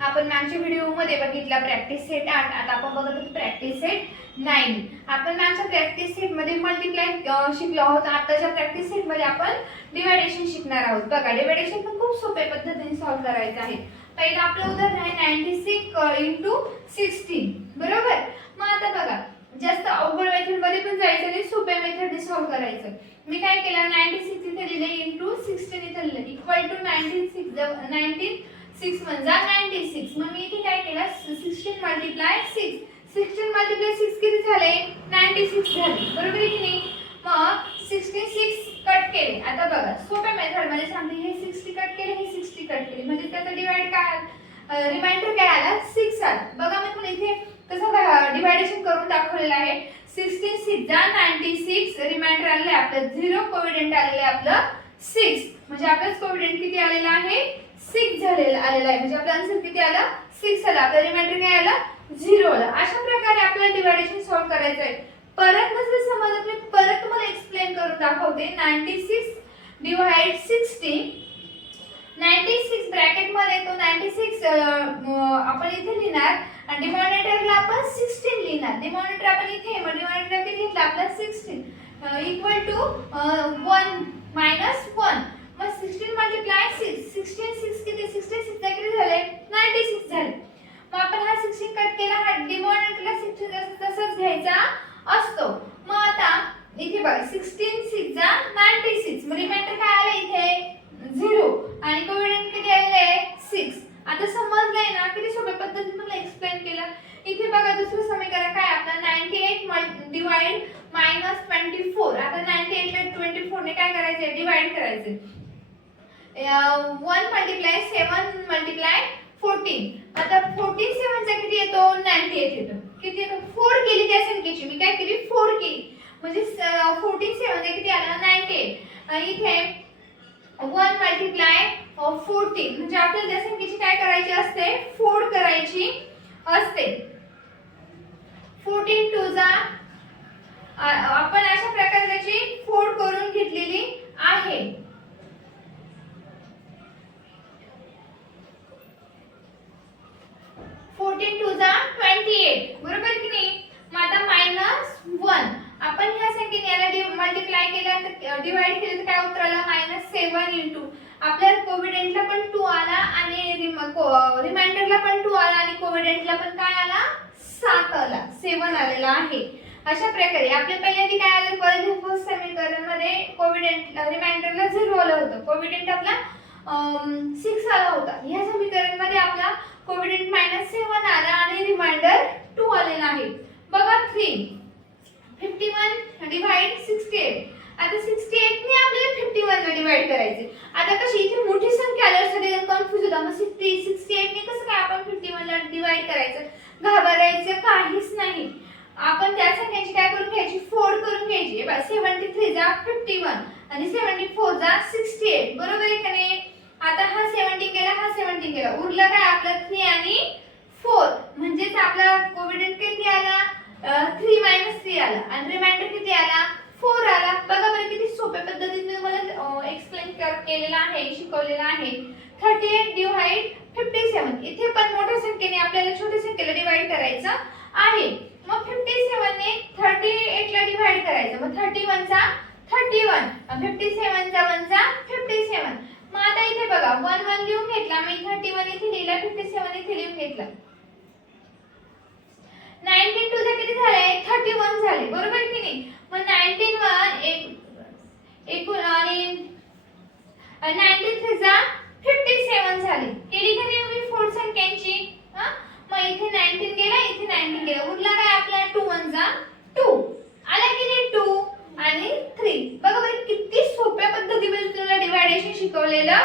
आपण मागच्या व्हिडिओमध्ये बघितला प्रॅक्टिस सेट 8. आता आपण बघत आहोत प्रॅक्टिस सेट 9. आपण मागच्या प्रॅक्टिस सेट मध्ये मल्टिप्लाय शिकलो आहोत. आताच्या प्रॅक्टिस सेट मध्ये आपण डिव्हायडेशन शिकणार आहोत. बघा, डिव्हायडेशन पण खूप सोप्या पद्धतीने सॉल्व्ह करायचं आहे. पहिलं आपलं उदाहरण आहे 96 * 16. बरोबर. मग आता बघा, जास्त अवघड मेथड मध्ये पण जायचं नाही, सोप्या मेथडने सॉल्व्ह करायचं. मी काय केलं, 96 इथे लिहिले * 16 इथे लिहिले इक्वल टू 96 96 मग मी इथे काय केलं, 16 × 6. 16 × 6 किती झाले, 96 झाले. बरोबर आहे की नाही. मग 66 कट केले. आता बघा, सोप्या मेथड मध्ये सांगते, हे 60 कट केले, हे 60 कट केले, म्हणजे त्याचा डिवाइड काय, रिमाइंडर काय आला, 6 आला. बघा मी तुम्हाला इथे कसं डिव्हायडेशन करून दाखवलेलं आहे. 16 * 6 = 96, रिमाइंडर आलेलं आहे आपलं 0, कोव्हिडंट आलेलं आहे आपलं 6, म्हणजे आपलं कोव्हिडंट किती आलेला आहे, 6 आलेला आहे. म्हणजे आपला आन्सर किती आला, 6 आला. आपला रिमाइंडर काय आला, 0 आला. अशा प्रकारे आपल्याला डिव्हायडेशन सॉल्व्ह करायचं आहे. परत नसेल समजलं मी परत तुम्हाला एक्सप्लेन करून दाखवते. 96 / 60, 96 ब्रॅकेट मध्ये तो 96 आपण इथे लिहिणार आणि डिनॉमिनेटरला आपण 16 लिहिणार. डिनॉमिनेटर आपण इथे डिनॉमिनेटर किती घेतला आपला 16 इक्वल टू 1 - 1. मग 16 × 6, 16 किती, 66 किती झाले, 96 झाले. मग आपण हा 16 कट केला, हा डिनॉमिनेटरला 16 तसंच घ्यायचा असतो. मग आता इथे बघा, 16 * 6 = 96, मग रिमाइंडर काय आले इथे 0 आणि कोव्हिडंट किती आलेले आहे, 6. आता समजलंय ना, किती सोप्या पद्धतीने मला एक्सप्लेन केलं. इथे बघा, दुसरं समीकरण काय आपलं, 98 डिवाइड -24. आता 98 ला 24 ने काय करायचे, डिवाइड करायचे. 1 × 7 × 14. आता 14 7 चा किती येतो, 98 येतो. किती येतो, 4 केली त्या संख्येची. मी काय केली, 4 केली, म्हणजे 14 7 चा किती आला, 98. आणि इथे 1 × 14, म्हणजे आपल्याला त्या संख्येची काय करायची असते, 4 करायची असते. 14 2 जा आपण अशा प्रकारे त्याची 4 करून घेतलेली आहे. 14 2 जा 28. बरोबर की नाही. मग आता -1 आपण ह्या संख्येने याला मल्टिप्लाय केलं तर डिवाइड केलं तर काय उत्तर आलं, -7 * आपल्या कोव्हिडंटला पण 2 आला आणि रिमाइंडरला पण 2 आला आणि कोव्हिडंटला पण काय आला, 7 आला, 7 आलेला आहे. अशा प्रकारे आपल्या पहिल्यांदा काय आलं, परत फर्स्ट समीकरण मध्ये कोव्हिडंट रिमाइंडरला 0 आलं होतं, कोव्हिडंट आपला 6 आला होता. ह्या समीकरण मध्ये आपला कोव्हिडंट -7 आला आणि रिमाइंडर 2 आलेला आहे. बघा 51 / 68. आता 68 ने आपल्याला 51 ला डिवाइड करायचे. आता कशी इथे मोठी संख्या आल्यावर सगळे कन्फ्यूज होतात. मग 68 ने कसं काय आपण 51 ला डिवाइड करायचं, घाबरायचं काहीच नाही. आपण त्या संख्येची काय करून घ्यायची, 4 करून घ्यायची. 73 जा 51 आणि 74 जा 68. बरोबर आहे का नाही. आता हा 17 केला, हा 17 केला, उरला काय आपला 3 आणि 4, म्हणजेच आपला कोव्हिडंट किती आला, 3 - 3 आला आणि रिमाइंडर किती आला, 4 आला. बघा बरं, किती सोप्या पद्धतीने मला एक्सप्लेन केलेला आहे, शिकवलेला आहे. 38 / 57. इथे पण मोठ्या संख्येने आपल्याला छोट्या संख्येला डिवाइड करायचं आहे. मग 57 ने 38 ला डिवाइड करायचं. मग 31 चा 31, 57 चा 1 चा 57. मग आता इथे बघा, 1 1 लिहून घेतला, मी 31 इथे लिहिला, 57 इथे लिहून घेतला. 19 2 चा किती झाले, 31 झाले. बरोबर की नाही. मग 19 1 आणि 93 जा 57 झाले. केली का नाही मी 4 संख्यांची. मग इथे 19 गेला, इथे 19 गेला, उरला काय आपला 2 1 जा 2 आला की नाही, 2 आणि 3. बघा बरं, किती सोप्या पद्धतीने तुम्हाला डिव्हायडेशन शिकवलेलं